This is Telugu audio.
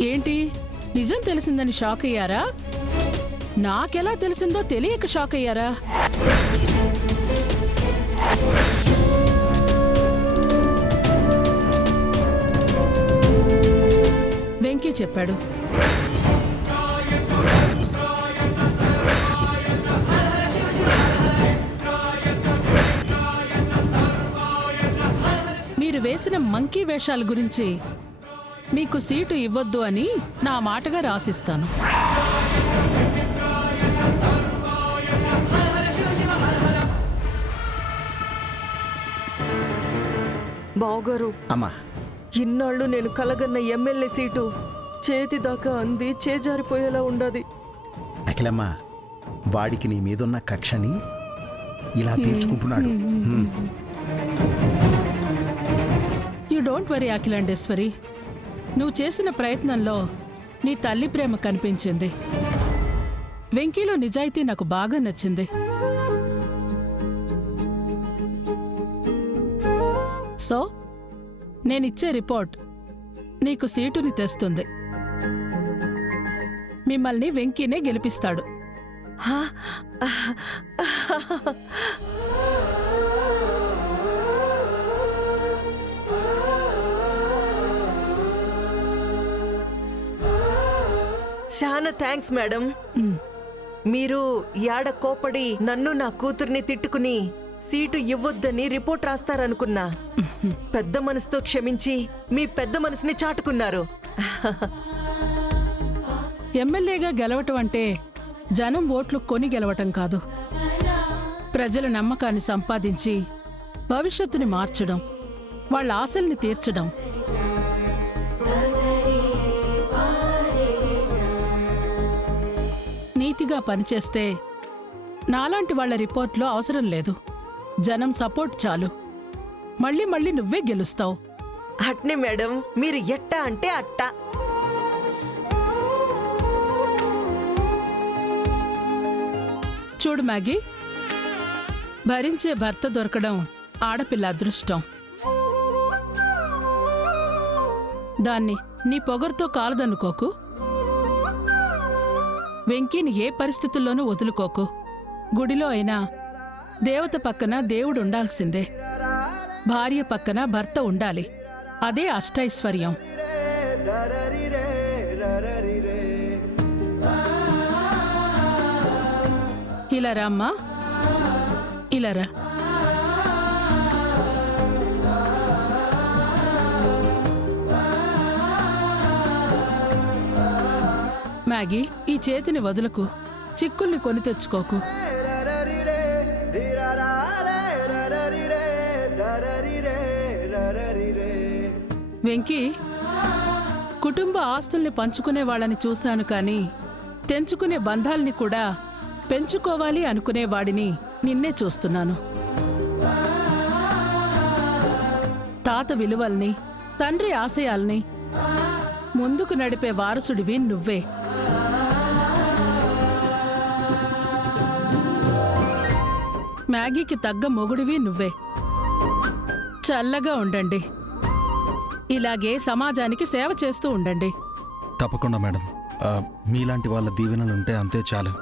ఏంటి, నిజం తెలిసిందని షాక్ అయ్యారా? నాకెలా తెలిసిందో తెలియక షాక్ అయ్యారా? వెంకీ చెప్పాడు. మీరు వేసిన మంకీ వేషాల గురించి మీకు సీటు ఇవ్వొద్దు అని నా మాటగా రాసిస్తాను. బావగారు, అమ్మా, ఇన్నాళ్ళు నేను కలగన్న ఎమ్మెల్యే సీటు చేతిదాకా అంది చేజారిపోయేలా ఉండదు. అఖిలమ్మ, వాడికి నీ మీదున్న కక్షని ఇలా తీర్చుకుంటున్నాడు. You don't worry Akhilandeshwari. నువ్వు చేసిన ప్రయత్నంలో నీ తల్లి ప్రేమ కనిపించింది. వెంకీలో నిజాయితీ నాకు బాగా నచ్చింది. సో నేనిచ్చే రిపోర్ట్ నీకు సీటుని తెస్తుంది. మిమ్మల్ని వెంకీనే గెలిపిస్తాడు. చాలా థ్యాంక్స్ మేడం. మీరు యాడ కోపడి నన్ను నా కూతుర్ని తిట్టుకుని సీటు ఇవ్వొద్దని రిపోర్ట్ రాస్తారనుకున్నా. పెద్ద మనసుతో క్షమించి మీ పెద్ద మనసుని చాటుకున్నారు. ఎమ్మెల్యేగా గెలవటం అంటే జనం ఓట్లు కొని గెలవటం కాదు. ప్రజల నమ్మకాన్ని సంపాదించి భవిష్యత్తుని మార్చడం, వాళ్ళ ఆశల్ని తీర్చడం. నీతిగా పనిచేస్తే నాలాంటి వాళ్ళ రిపోర్ట్లో అవసరం లేదు. జనం సపోర్ట్ చాలు. మళ్ళీ మళ్ళీ నువ్వే గెలుస్తావు. అట్నే మేడం, మీరు ఎట్టా అంటే అట్టా. చూడు మ్యాగీ, భరించే భర్త దొరకడం ఆడపిల్ల అదృష్టం. దాన్ని నీ పొగరుతో కాలదనుకోకు. వెంకీని ఏ పరిస్థితుల్లోనూ వదులుకోకు. గుడిలో అయినా దేవత పక్కన దేవుడు ఉండాల్సిందే. భార్య పక్కన భర్త ఉండాలి. అదే అష్టైశ్వర్యం. ఇలా రామ్మా, ఇలా రా. మ్యాగీ, ఈ చేతిని వదులకు. చిక్కుల్ని కొని తెచ్చుకోకు. వెంకీ, కుటుంబ ఆస్తుల్ని పంచుకునే వాళ్ళని చూశాను, కానీ తెంచుకునే బంధాల్ని కూడా పెంచుకోవాలి అనుకునేవాడిని నిన్నే చూస్తున్నాను. తాత విలువల్ని, తండ్రి ఆశయాల్ని ముందుకు నడిపే వారసుడివి నువ్వే. మ్యాగీకి తగ్గ మొగుడివి నువ్వే. చల్లగా ఉండండి. ఇలాగే సమాజానికి సేవ చేస్తూ ఉండండి. తప్పకుండా మేడం. మీలాంటి వాళ్ళ దీవెనలుంటే అంతే చాలు.